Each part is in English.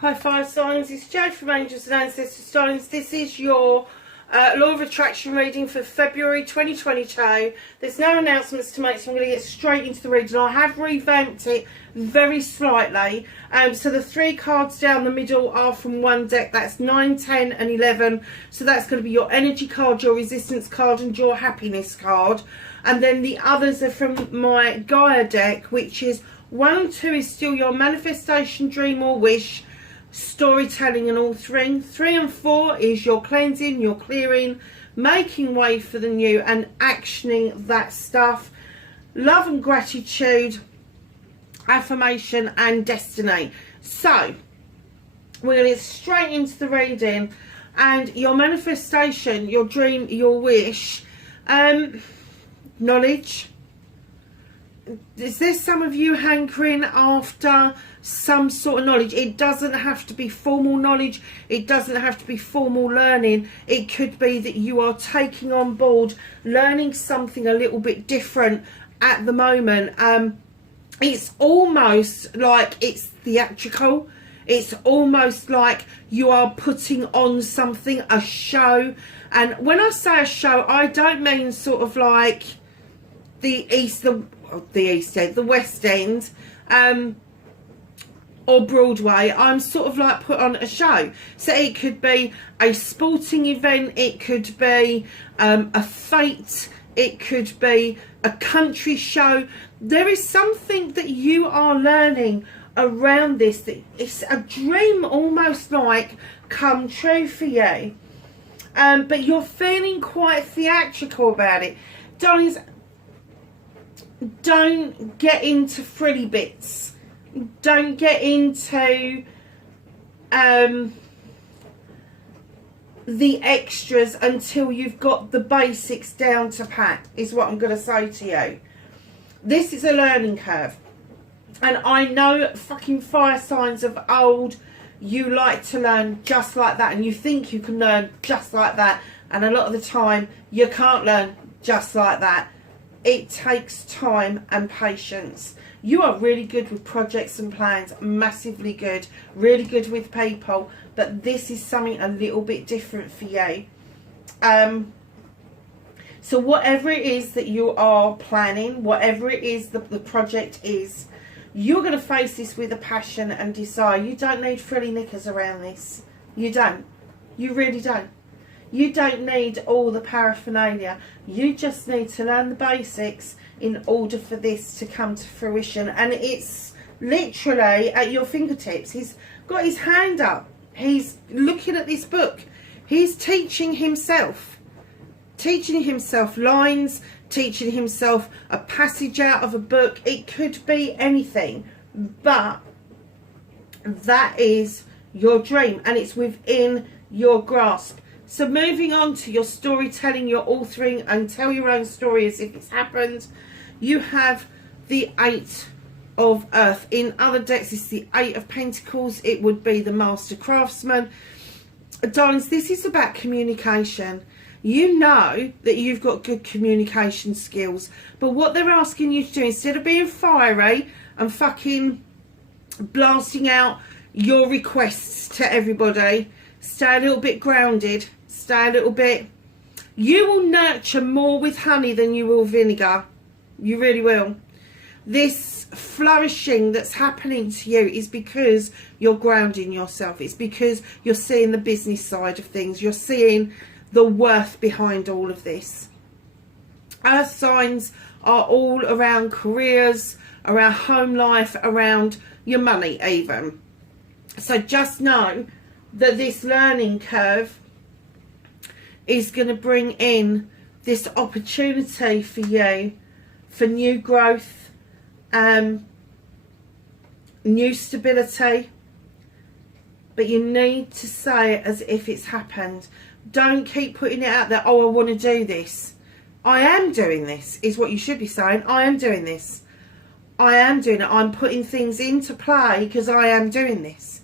Hi fire signs, it's Jade from Angels and Ancestors Signs. This is your Law of Attraction reading for February 2022. There's no announcements to make, so I'm going to get straight into the reading. I have revamped it very slightly. So the 3 cards down the middle are from one deck. That's 9, 10 and 11. So that's going to be your energy card, your resistance card and your happiness card. And then the others are from my Gaia deck, which is 1 and 2 is still your manifestation, dream or wish, storytelling and altering. 3 and 4 is your cleansing, your clearing, making way for the new and actioning that stuff. Love and gratitude, affirmation and destiny. So we're going to get straight into the reading. And your manifestation, your dream, your wish, knowledge. Is there some of you hankering after some sort of knowledge? It doesn't have to be formal knowledge. It doesn't have to be formal learning. It could be that you are taking on board learning something a little bit different at the moment. It's almost like it's theatrical. It's almost like you are putting on something, a show. And when I say a show, I don't mean sort of like the West End, or Broadway. I'm sort of like put on a show. So it could be a sporting event, it could be a fete, it could be a country show. There is something that you are learning around this, that it's a dream almost like come true for you. But you're feeling quite theatrical about it. Darlings, don't get into frilly bits. Don't get into the extras until you've got the basics down to pat, is what I'm going to say to you. This is a learning curve. And I know fucking fire signs of old, you like to learn just like that. And you think you can learn just like that. And a lot of the time, you can't learn just like that. It takes time and patience. You are really good with projects and plans, massively good, really good with people, but this is something a little bit different for you. So whatever it is that you are planning, whatever it is that the project is, you're going to face this with a passion and desire. You don't need frilly knickers around this. You don't. You really don't. You don't need all the paraphernalia. You just need to learn the basics in order for this to come to fruition. And it's literally at your fingertips. He's got his hand up. He's looking at this book. He's teaching himself. Teaching himself lines. Teaching himself a passage out of a book. It could be anything. But that is your dream. And it's within your grasp. So moving on to your storytelling, your authoring, and tell your own story as if it's happened. You have the 8 of Earth. In other decks, it's the 8 of Pentacles. It would be the Master Craftsman. Darlings, this is about communication. You know that you've got good communication skills. But what they're asking you to do, instead of being fiery and fucking blasting out your requests to everybody, stay a little bit grounded. Stay a little bit. You will nurture more with honey than you will vinegar. You really will. This flourishing that's happening to you is because you're grounding yourself. It's because you're seeing the business side of things. You're seeing the worth behind all of this. Earth signs are all around careers, around home life, around your money even. So just know that this learning curve is going to bring in this opportunity for you for new growth, new stability. But you need to say it as if it's happened. Don't keep putting it out there, oh, I want to do this. I am doing this, is what you should be saying. I am doing this. I am doing it. I'm putting things into play because I am doing this.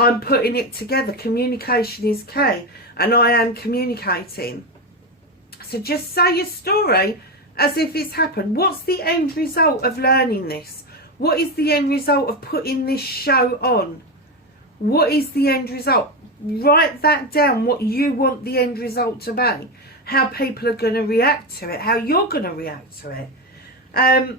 I'm putting it together. Communication is key, and I am communicating. So just say your story as if it's happened. What's the end result of learning this? What is the end result of putting this show on? What is the end result? Write that down, what you want the end result to be. How people are going to react to it. How you're going to react to it.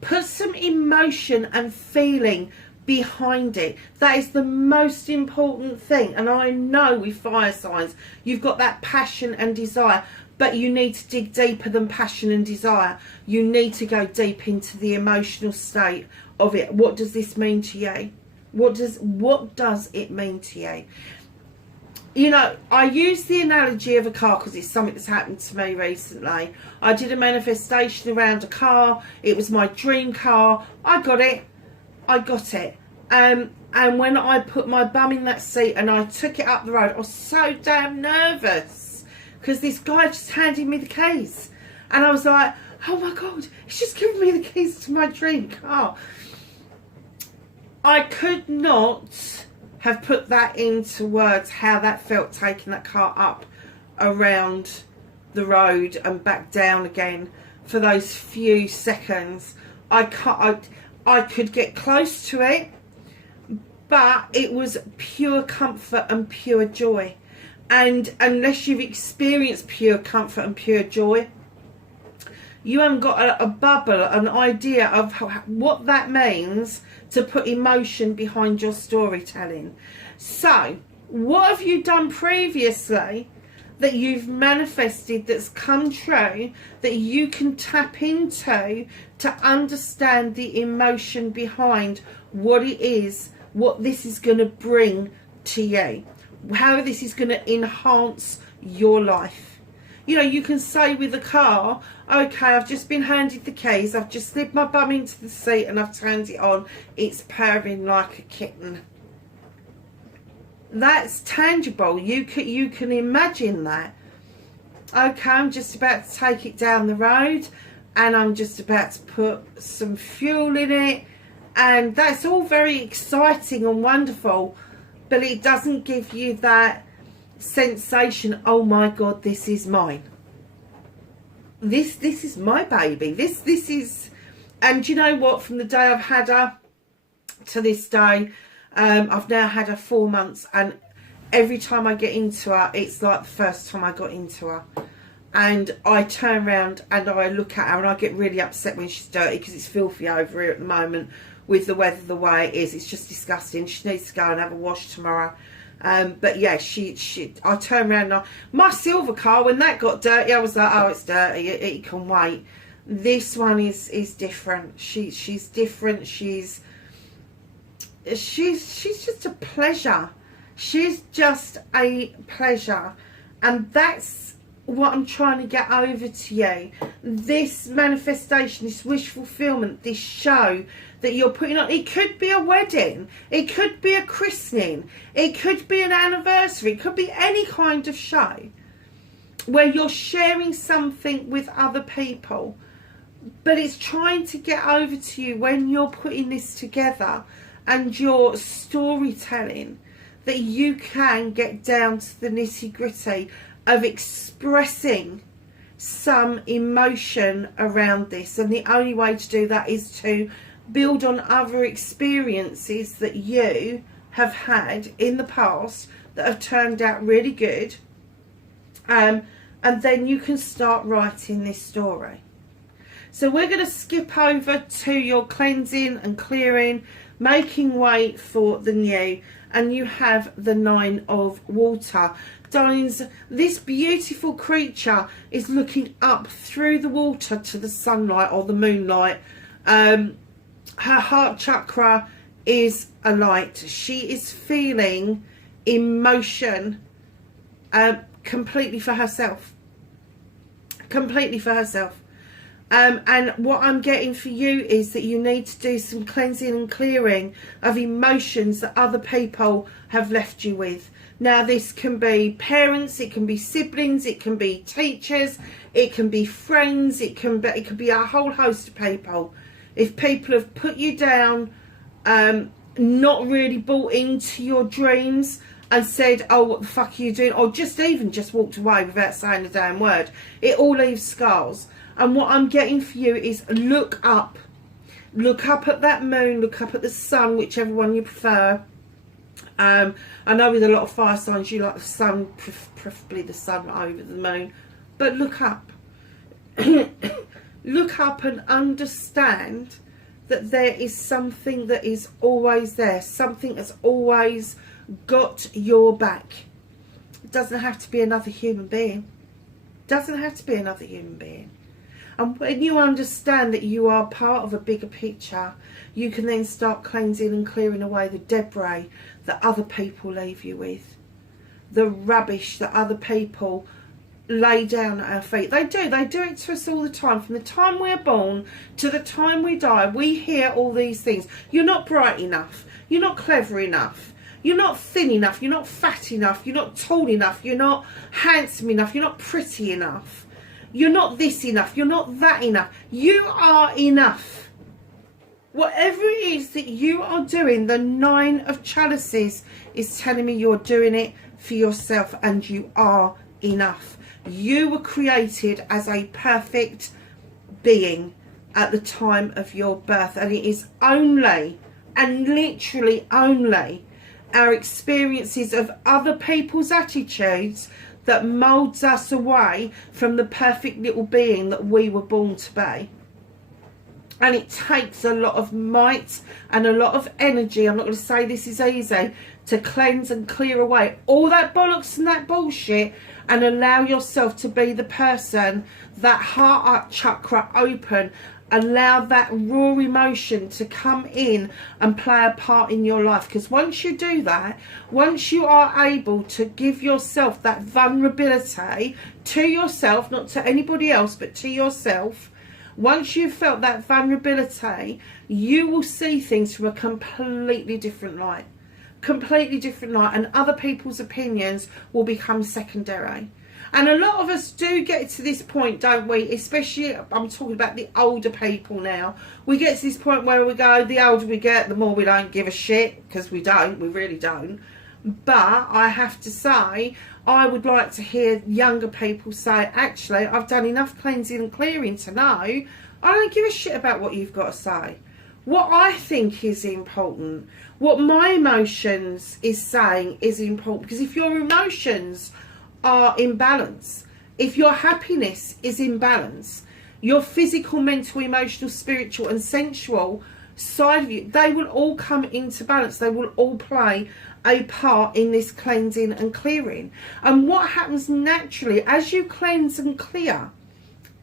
Put some emotion and feeling behind it. That is the most important thing. And I know with fire signs, you've got that passion and desire. But you need to dig deeper than passion and desire. You need to go deep into the emotional state of it. What does this mean to you? What does it mean to you? You know, I use the analogy of a car because it's something that's happened to me recently. I did a manifestation around a car. It was my dream car. I got it. And when I put my bum in that seat and I took it up the road, I was so damn nervous because this guy just handed me the keys. And I was like, oh my God, he's just given me the keys to my dream car. I could not have put that into words, how that felt taking that car up around the road and back down again for those few seconds. I could get close to it, but it was pure comfort and pure joy. And unless you've experienced pure comfort and pure joy, you haven't got a bubble, an idea of what that means to put emotion behind your storytelling. So, what have you done previously that you've manifested that's come true that you can tap into to understand the emotion behind what it is, what this is going to bring to you, how this is going to enhance your life? You know, you can say with a car, okay, I've just been handed the keys, I've just slid my bum into the seat and I've turned it on. It's purring like a kitten. That's tangible. You can imagine that. Okay, I'm just about to take it down the road and I'm just about to put some fuel in it. And that's all very exciting and wonderful, but it doesn't give you that sensation, oh my God, this is mine. This is my baby. This is, and you know what? From the day I've had her to this day, I've now had her 4 months, and every time I get into her, it's like the first time I got into her. And I turn around and I look at her and I get really upset when she's dirty because it's filthy over here at the moment with the weather the way it is. It's just disgusting. She needs to go and have a wash tomorrow. But yeah, I turned around and my silver car, when that got dirty, I was like, oh, it's dirty, it can wait. This one is different. She's different. She's just a pleasure. She's just a pleasure. And that's what I'm trying to get over to you. This manifestation, this wish fulfillment, this show that you're putting on, it could be a wedding, it could be a christening, it could be an anniversary, it could be any kind of show where you're sharing something with other people, but it's trying to get over to you when you're putting this together and your storytelling, that you can get down to the nitty-gritty of expressing some emotion around this. And the only way to do that is to build on other experiences that you have had in the past that have turned out really good, and then you can start writing this story. So we're going to skip over to your cleansing and clearing, making way for the new, and you have the 9 of water. Darlings, this beautiful creature is looking up through the water to the sunlight or the moonlight. Her heart chakra is alight. She is feeling emotion completely for herself. Completely for herself. And what I'm getting for you is that you need to do some cleansing and clearing of emotions that other people have left you with. Now, this can be parents, it can be siblings, it can be teachers, it can be friends, it can be a whole host of people. If people have put you down, not really bought into your dreams and said, oh, what the fuck are you doing? Or just walked away without saying a damn word. It all leaves scars. And what I'm getting for you is look up. Look up at that moon, look up at the sun, whichever one you prefer. I know with a lot of fire signs, you like the sun, preferably the sun over the moon. But look up. Look up and understand that there is something that is always there. Something that's always got your back. It doesn't have to be another human being. It doesn't have to be another human being. And when you understand that you are part of a bigger picture, you can then start cleansing and clearing away the debris that other people leave you with. The rubbish that other people lay down at our feet. They do it to us all the time. From the time we're born to the time we die, we hear all these things. You're not bright enough. You're not clever enough. You're not thin enough. You're not fat enough. You're not tall enough. You're not handsome enough. You're not pretty enough. You're not this enough. You're not that enough. You are enough. Whatever it is that you are doing, the 9 of chalices is telling me you're doing it for yourself, and you are enough. You were created as a perfect being at the time of your birth, and it is only, and literally only, our experiences of other people's attitudes that moulds us away from the perfect little being that we were born to be. And it takes a lot of might and a lot of energy, I'm not going to say this is easy, to cleanse and clear away all that bollocks and that bullshit, and allow yourself to be the person, that heart chakra open, allow that raw emotion to come in and play a part in your life. Because once you do that, once you are able to give yourself that vulnerability to yourself, not to anybody else but to yourself, once you've felt that vulnerability, you will see things from a completely different light. Completely different light, and other people's opinions will become secondary. And a lot of us do get to this point, don't we? Especially, I'm talking about the older people now. We get to this point where we go, the older we get, the more we don't give a shit, because we really don't. But I have to say, I would like to hear younger people say, actually, I've done enough cleansing and clearing to know I don't give a shit about what you've got to say. What I think is important, what my emotions is saying is important. Because if your emotions are in balance, if your happiness is in balance, your physical, mental, emotional, spiritual and sensual side of you, they will all come into balance. They will all play a part in this cleansing and clearing. And what happens naturally as you cleanse and clear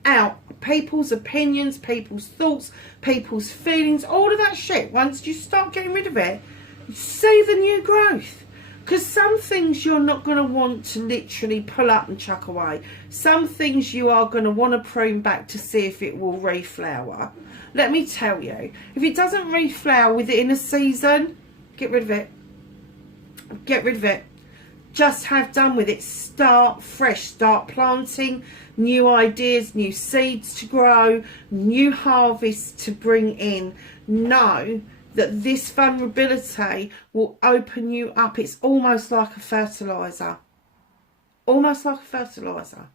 out people's opinions, people's thoughts, people's feelings, all of that shit, once you start getting rid of it, you see the new growth. Because some things you're not going to want to literally pull up and chuck away. Some things you are going to want to prune back to see if it will reflower. Let me tell you, if it doesn't reflower within a season, get rid of it. Get rid of it. Just have done with it. Start fresh. Start planting new ideas, new seeds to grow, new harvests to bring in. Know that this vulnerability will open you up. It's almost like a fertilizer. Almost like a fertilizer.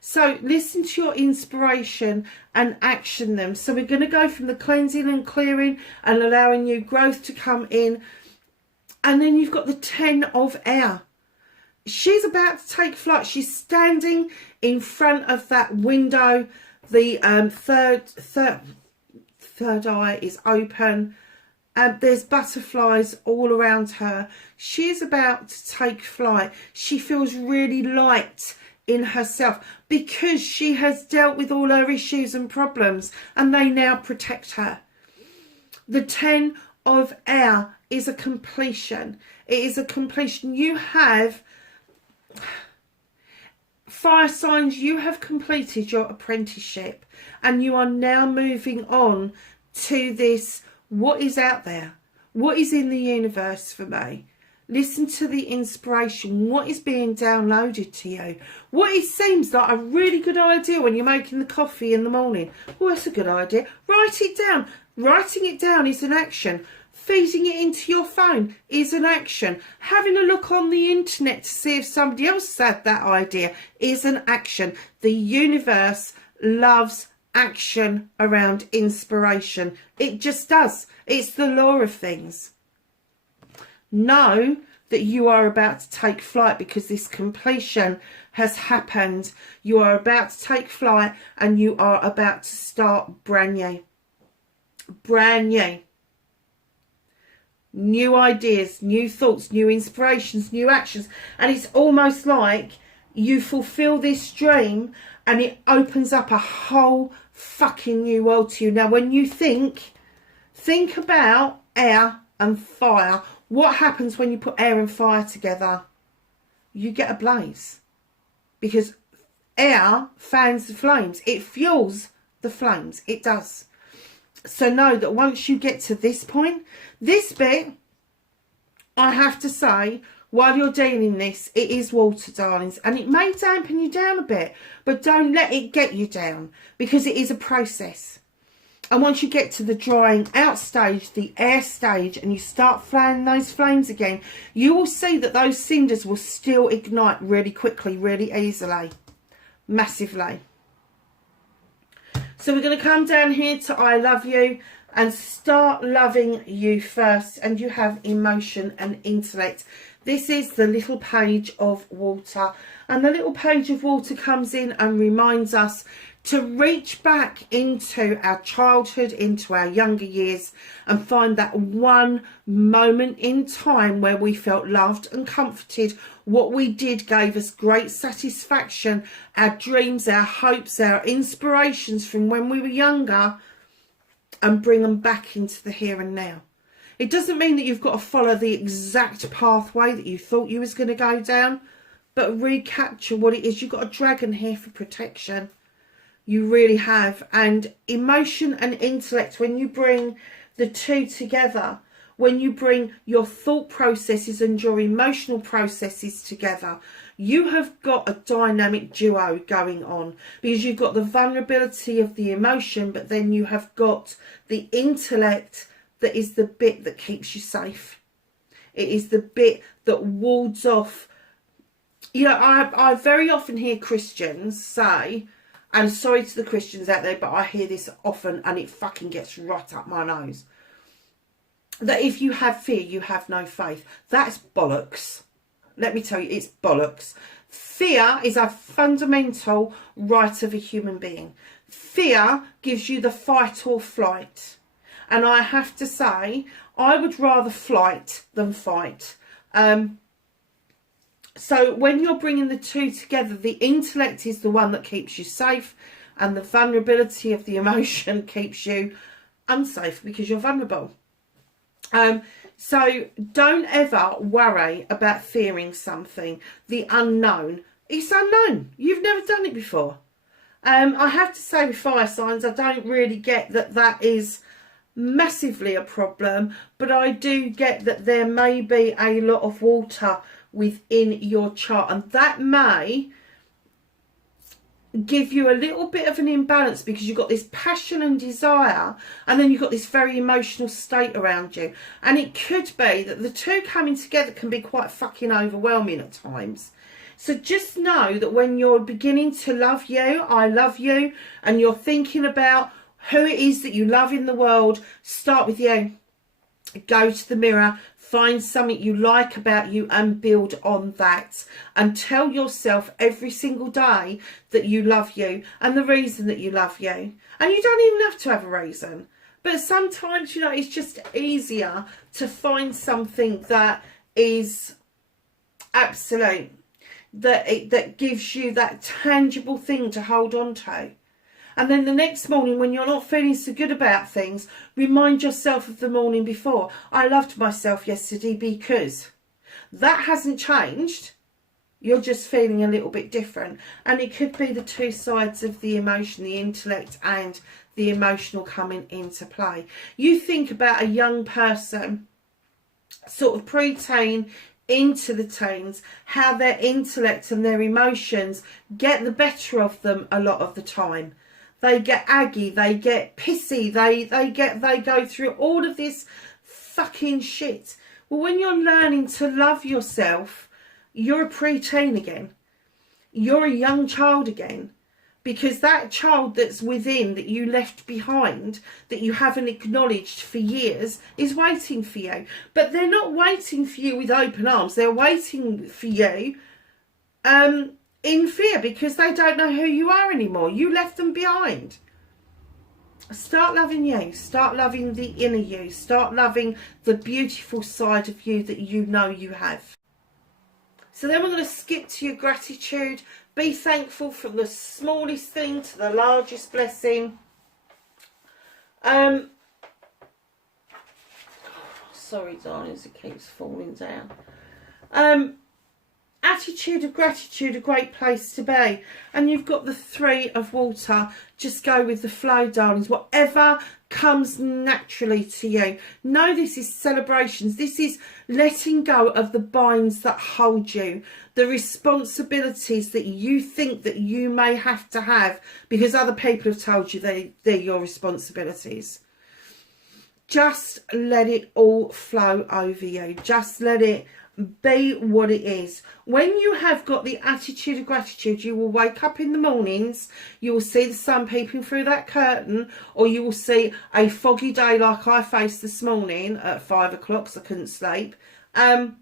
So listen to your inspiration and action them. So we're going to go from the cleansing and clearing and allowing new growth to come in. And then you've got the 10 of air. She's about to take flight. She's standing in front of that window. The third eye is open. There's butterflies all around her. She's about to take flight. She feels really light in herself because she has dealt with all her issues and problems, and they now protect her. The 10 of air is a completion. It is a completion. You have fire signs. You have completed your apprenticeship, and you are now moving on to this. What is out there? What is in the universe for me? Listen to the inspiration. What is being downloaded to you? What it seems like a really good idea when you're making the coffee in the morning. Oh, that's a good idea. Write it down. Writing it down is an action. Feeding it into your phone is an action. Having a look on the internet to see if somebody else had that idea is an action. The universe loves action around inspiration. It just does. It's the law of things. Know that you are about to take flight, because this completion has happened. You are about to take flight, and you are about to start brand new. Brand new. New ideas, new thoughts, new inspirations, new actions. And it's almost like you fulfill this dream and it opens up a whole fucking new world to you. Now, when you think about air and fire. What happens when you put air and fire together? You get a blaze. Because air fans the flames. It fuels the flames. It does. So know that once you get to this point, this bit, I have to say, while you're dealing this, it is water, darlings. And it may dampen you down a bit, but don't let it get you down, because it is a process. And once you get to the drying out stage, the air stage, and you start fanning those flames again, you will see that those cinders will still ignite really quickly, really easily, massively. So we're going to come down here to I love you and start loving you first. And you have emotion and intellect. This is the little page of water. And the little page of water comes in and reminds us to reach back into our childhood, into our younger years, and find that one moment in time where we felt loved and comforted. What we did gave us great satisfaction. Our dreams, our hopes, our inspirations from when we were younger, and bring them back into the here and now. It doesn't mean that you've got to follow the exact pathway that you thought you was going to go down, but recapture what it is. You've got a dragon here for protection. You really have. And emotion and intellect, when you bring the two together, when you bring your thought processes and your emotional processes together, you have got a dynamic duo going on, because you've got the vulnerability of the emotion, but then you have got the intellect that is the bit that keeps you safe. It is the bit that wards off. You know, I very often hear Christians say, and sorry to the Christians out there, but I hear this often and it fucking gets right up my nose, that if you have fear, you have no faith. That's bollocks. Let me tell you, it's bollocks. Fear is a fundamental right of a human being. Fear gives you the fight or flight. And I have to say, I would rather flight than fight. So when you're bringing the two together, the intellect is the one that keeps you safe, and the vulnerability of the emotion keeps you unsafe because you're vulnerable. So don't ever worry about fearing something. The unknown. It's unknown. You've never done it before. I have to say with fire signs, I don't really get that that is massively a problem, but I do get that there may be a lot of water within your chart, and that may give you a little bit of an imbalance, because you've got this passion and desire, and then you've got this very emotional state around you. And it could be that the two coming together can be quite fucking overwhelming at times. So just know that when you're beginning to love you, I love you, and you're thinking about who it is that you love in the world, start with you. Go to the mirror, find something you like about you and build on that. And tell yourself every single day that you love you and the reason that you love you. And you don't even have to have a reason. But sometimes, you know, it's just easier to find something that is absolute, that gives you that tangible thing to hold on to. And then the next morning, when you're not feeling so good about things, remind yourself of the morning before. I loved myself yesterday because that hasn't changed. You're just feeling a little bit different. And it could be the two sides of the emotion, the intellect and the emotional coming into play. You think about a young person, sort of pre-teen into the teens, how their intellect and their emotions get the better of them a lot of the time. They get aggy, they get pissy, they go through all of this fucking shit. Well, when you're learning to love yourself, you're a pre-teen again. You're a young child again. because that child that's within, that you left behind, that you haven't acknowledged for years, is waiting for you. But they're not waiting for you with open arms. They're waiting for you in fear, because they don't know who you are anymore. You left them behind. Start loving you. Start loving the inner you. Start loving the beautiful side of you that you know you have. So then we're going to skip to your gratitude. Be thankful from the smallest thing to the largest blessing. Sorry, darlings, it keeps falling down. Attitude of gratitude, a great place to be. And you've got the 3 of water. Just go with the flow, darlings. Whatever comes naturally to you. No, this is celebrations. This is letting go of the binds that hold you. The responsibilities that you think that you may have to have because other people have told you they're your responsibilities. Just let it all flow over you. Just let it be what it is. When you have got the attitude of gratitude, you will wake up in the mornings, you will see the sun peeping through that curtain, or you will see a foggy day like I faced this morning at 5 o'clock because I couldn't sleep. And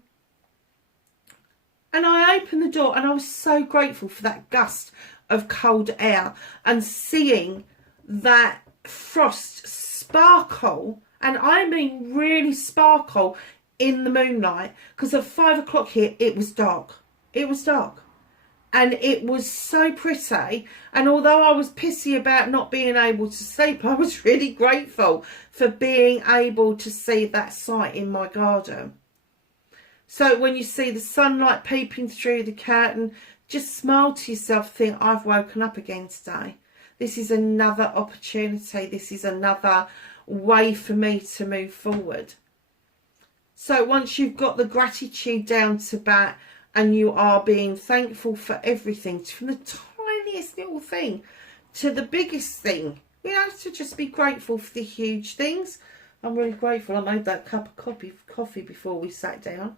I opened the door and I was so grateful for that gust of cold air and seeing that frost sparkle, and I mean really sparkle, in the moonlight, because at 5 o'clock here it was dark. It was dark, and it was so pretty. And although I was pissy about not being able to sleep, I was really grateful for being able to see that sight in my garden. So when you see the sunlight peeping through the curtain, just smile to yourself, think, I've woken up again today. This is another opportunity. This is another way for me to move forward. So once you've got the gratitude down to bat and you are being thankful for everything, from the tiniest little thing to the biggest thing, you have to just be grateful for the huge things. I'm really grateful I made that cup of coffee before we sat down.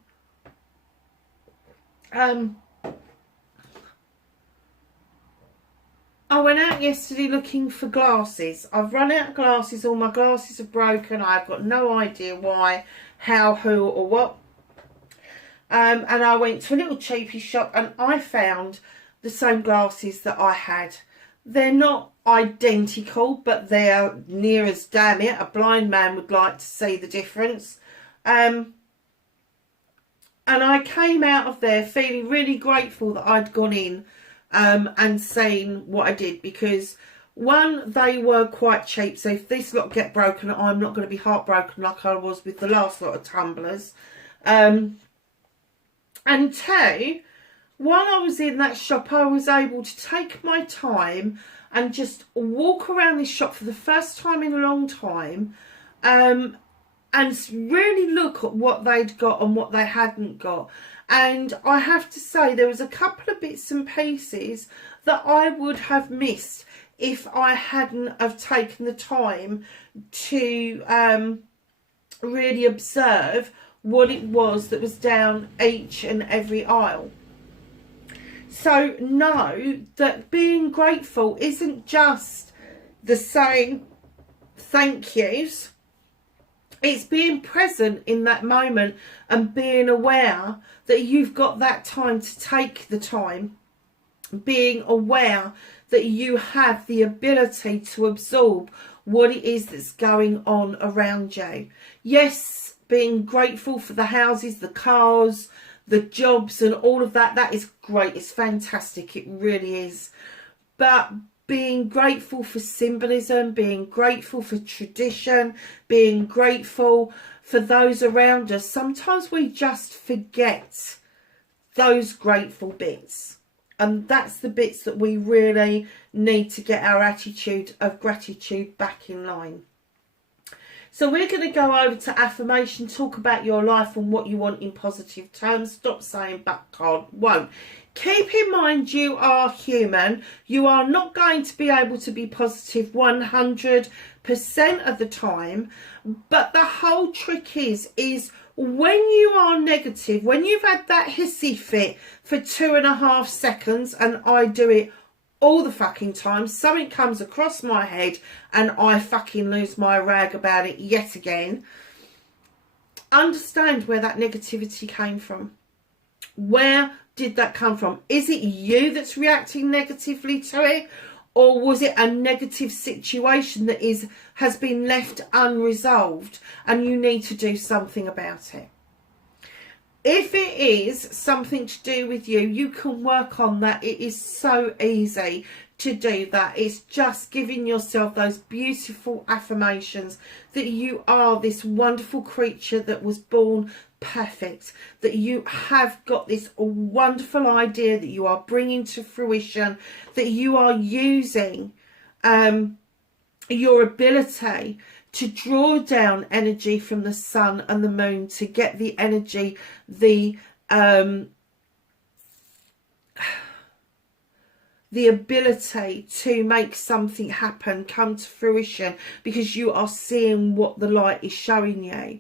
I went out yesterday looking for glasses. I've run out of glasses. All my glasses are broken. I've got no idea why, how, who or what. And I went to a little cheapie shop and I found the same glasses that I had. They're not identical, but they're near as damn it. A blind man would like to see the difference. And I came out of there feeling really grateful that I'd gone in and seen what I did, because one, they were quite cheap, so if this lot get broken, I'm not going to be heartbroken like I was with the last lot of tumblers. And two, while I was in that shop, I was able to take my time and just walk around this shop for the first time in a long time, and really look at what they'd got and what they hadn't got. And I have to say, there was a couple of bits and pieces that I would have missed if I hadn't have taken the time to really observe what it was that was down each and every aisle. So know that being grateful isn't just the saying thank yous. It's being present in that moment and being aware that you've got that time to take the time. Being aware that you have the ability to absorb what it is that's going on around you. Yes, being grateful for the houses, the cars, the jobs and all of that, that is great. It's fantastic. It really is. But being grateful for symbolism, being grateful for tradition, being grateful for those around us. Sometimes we just forget those grateful bits. And that's the bits that we really need to get our attitude of gratitude back in line. So we're going to go over to affirmation, talk about your life and what you want in positive terms. Stop saying but can't, won't. Keep in mind you are human. You are not going to be able to be positive 100% of the time. But the whole trick is when you are negative, when you've had that hissy fit for 2.5 seconds, and I do it all the fucking time. Something comes across my head and I fucking lose my rag about it yet again. Understand where that negativity came from. Where did that come from? Is it you that's reacting negatively to it? Or was it a negative situation that has been left unresolved and you need to do something about it? If it is something to do with you, you can work on that. It is so easy to do that. It's just giving yourself those beautiful affirmations that you are this wonderful creature that was born perfect, that you have got this wonderful idea that you are bringing to fruition, that you are using your ability to draw down energy from the sun and the moon to get the energy, the ability to make something happen come to fruition, because you are seeing what the light is showing you.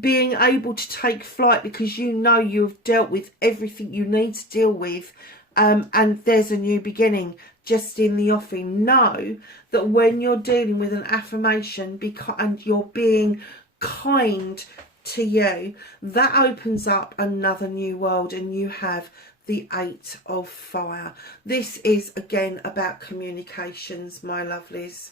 Being able to take flight because you know you've dealt with everything you need to deal with, and there's a new beginning just in the offing. Know that when you're dealing with an affirmation and you're being kind to you, that opens up another new world, and you have the 8 of fire. This is again about communications, my lovelies.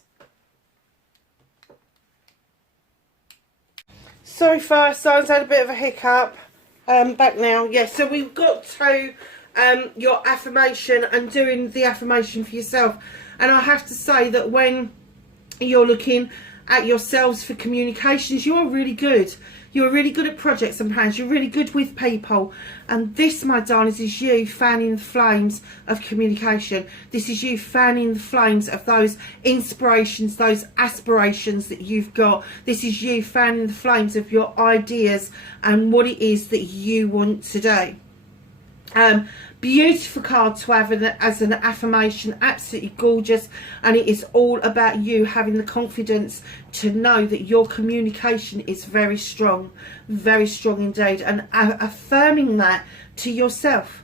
Sorry, fire signs, had a bit of a hiccup. Back now. Yeah, so we've got to your affirmation and doing the affirmation for yourself. And I have to say that when you're looking at yourselves for communications, you're really good. You're really good at projects and plans. You're really good with people. And this, my darlings, is you fanning the flames of communication. This is you fanning the flames of those inspirations, those aspirations that you've got. This is you fanning the flames of your ideas and what it is that you want to do. Beautiful card to have as an affirmation, absolutely gorgeous, and it is all about you having the confidence to know that your communication is very strong indeed, and affirming that to yourself.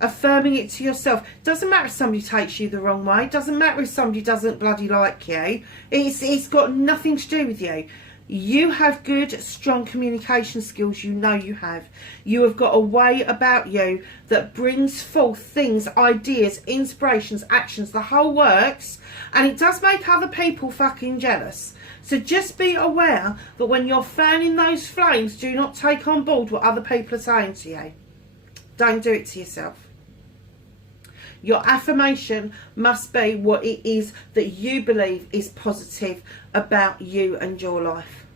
Affirming it to yourself. Doesn't matter if somebody takes you the wrong way, doesn't matter if somebody doesn't bloody like you, it's got nothing to do with you. You have good, strong communication skills. You know you have. You have got a way about you that brings forth things, ideas, inspirations, actions, the whole works. And it does make other people fucking jealous. So just be aware that when you're fanning those flames, do not take on board what other people are saying to you. Don't do it to yourself. Your affirmation must be what it is that you believe is positive about you and your life.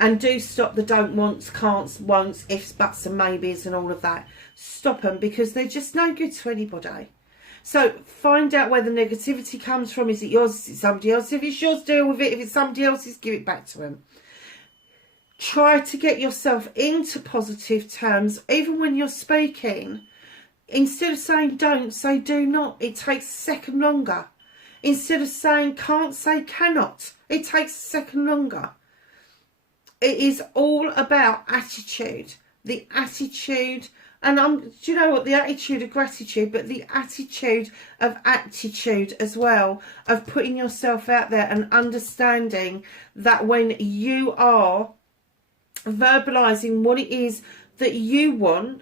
And do stop the don't wants, can'ts, won'ts, ifs, buts and maybes and all of that. Stop them, because they're just no good to anybody. So find out where the negativity comes from. Is it yours? Is it somebody else? If it's yours, deal with it. If it's somebody else's, give it back to them. Try to get yourself into positive terms, even when you're speaking. Instead of saying don't, say do not. It takes a second longer. Instead of saying can't, say cannot. It takes a second longer. It is all about attitude. The attitude, and do you know what? The attitude of gratitude, but the attitude of aptitude as well, of putting yourself out there and understanding that when you are verbalizing what it is that you want,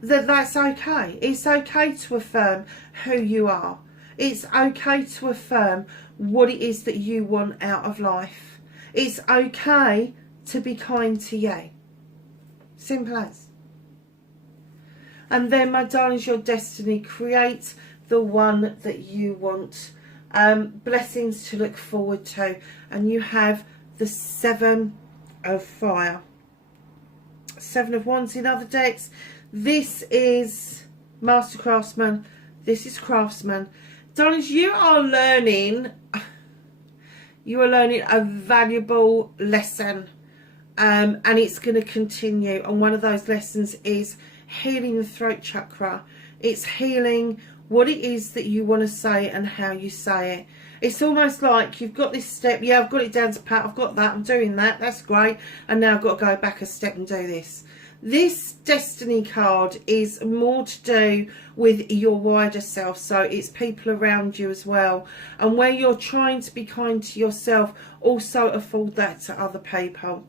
that's okay. It's okay to affirm who you are. It's okay to affirm what it is that you want out of life. It's okay to be kind to you. Simple as. And then, my darlings, your destiny. Create the one that you want. Blessings to look forward to. And you have the 7 of fire. 7 of wands in other decks. This is Master Craftsman. This is Craftsman. Darlings, you are learning a valuable lesson, and it's going to continue. And one of those lessons is healing the throat chakra. It's healing what it is that you want to say and how you say it. It's almost like you've got this step. Yeah, I've got it down to pat. I've got that. I'm doing that. That's great. And now I've got to go back a step and do this. This destiny card is more to do with your wider self, so it's people around you as well, and where you're trying to be kind to yourself, also afford that to other people,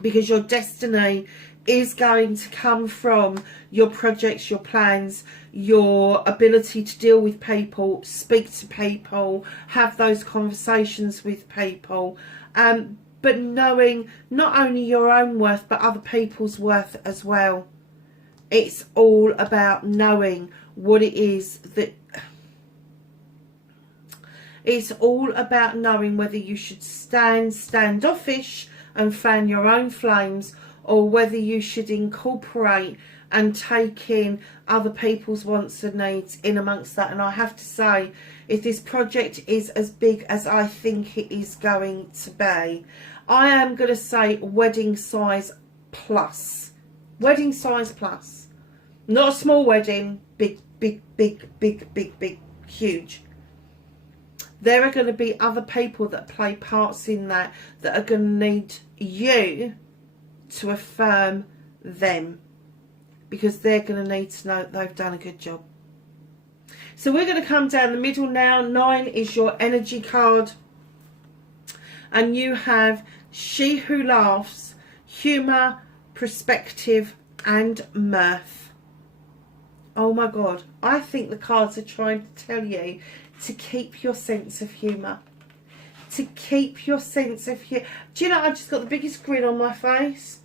because your destiny is going to come from your projects, your plans, your ability to deal with people, speak to people, have those conversations with people, but knowing not only your own worth but other people's worth as well. It's all about knowing what it is that... It's all about knowing whether you should stand standoffish and fan your own flames, or whether you should incorporate and take in other people's wants and needs in amongst that. And I have to say, if this project is as big as I think it is going to be, I am going to say wedding size plus. Wedding size plus. Not a small wedding, big, big, big, big, big, big, huge. There are going to be other people that play parts in that are going to need you to affirm them, because they're going to need to know that they've done a good job. So we're going to come down the middle now. 9 is your energy card, and you have She Who Laughs, humour, perspective and mirth. Oh my God, I think the cards are trying to tell you to keep your sense of humour. To keep your sense of humour. Do you know, I just got the biggest grin on my face.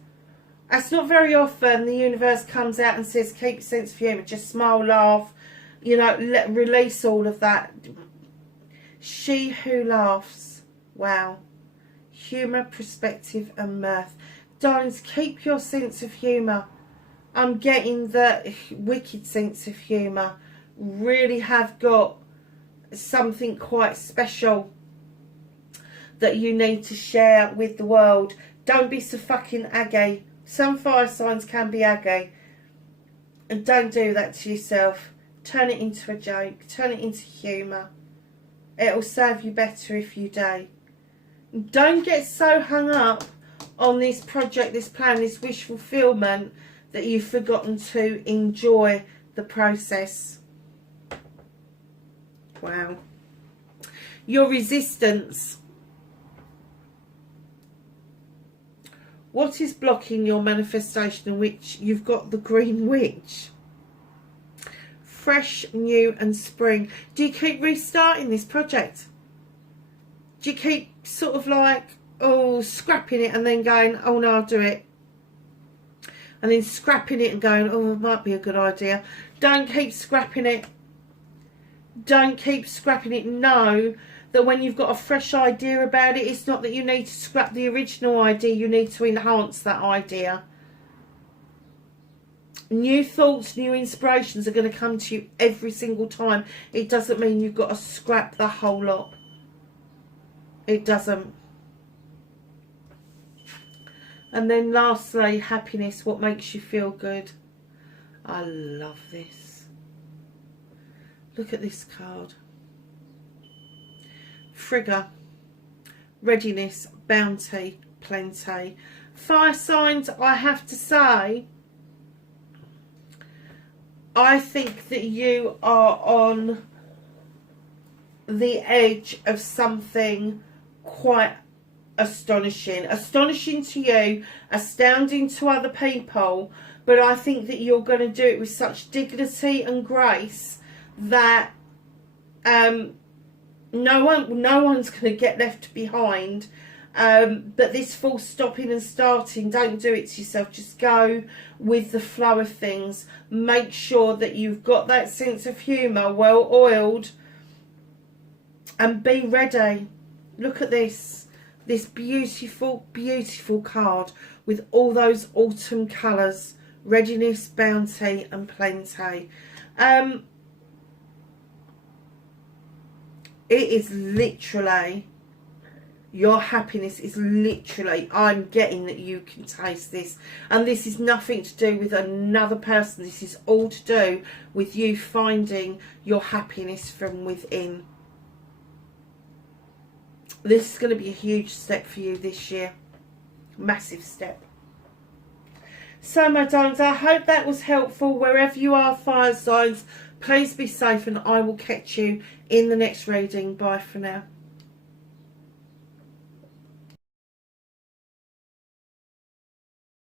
That's not very often the universe comes out and says keep your sense of humour. Just smile, laugh, you know, release all of that. She Who Laughs. Wow. Humour, perspective and mirth. Darlings, keep your sense of humour. I'm getting the wicked sense of humour. Really have got something quite special that you need to share with the world. Don't be so fucking aggy. Some fire signs can be aggy, and don't do that to yourself. Turn it into a joke. Turn it into humour. It'll serve you better if you do. Don't get so hung up on this project, this plan, this wish fulfillment that you've forgotten to enjoy the process. Wow. Your resistance. What is blocking your manifestation, in which you've got the Green Witch? Fresh, new and spring. Do you keep restarting this project? Do you keep sort of like, oh, scrapping it and then going, oh no, I'll do it? And then scrapping it and going, oh, it might be a good idea. Don't keep scrapping it. Don't keep scrapping it. Know that when you've got a fresh idea about it, it's not that you need to scrap the original idea, you need to enhance that idea. New thoughts, new inspirations are going to come to you every single time. It doesn't mean you've got to scrap the whole lot. It doesn't. And then lastly, happiness. What makes you feel good? I love this. Look at this card. Frigga, readiness, bounty, plenty. Fire signs, I have to say, I think that you are on the edge of something quite astonishing. Astonishing to you, astounding to other people, but I think that you're going to do it with such dignity and grace that no one's going to get left behind. But this full stopping and starting, don't do it to yourself. Just go with the flow of things. Make sure that you've got that sense of humour well oiled, and be ready. Look at this beautiful, beautiful card with all those autumn colours. Readiness, bounty and plenty. It is literally, your happiness is literally, I'm getting that you can taste this. And this is nothing to do with another person. This is all to do with you finding your happiness from within. This is going to be a huge step for you this year. Massive step. So, my darlings, I hope that was helpful. Wherever you are, fire signs, please be safe, and I will catch you in the next reading. Bye for now.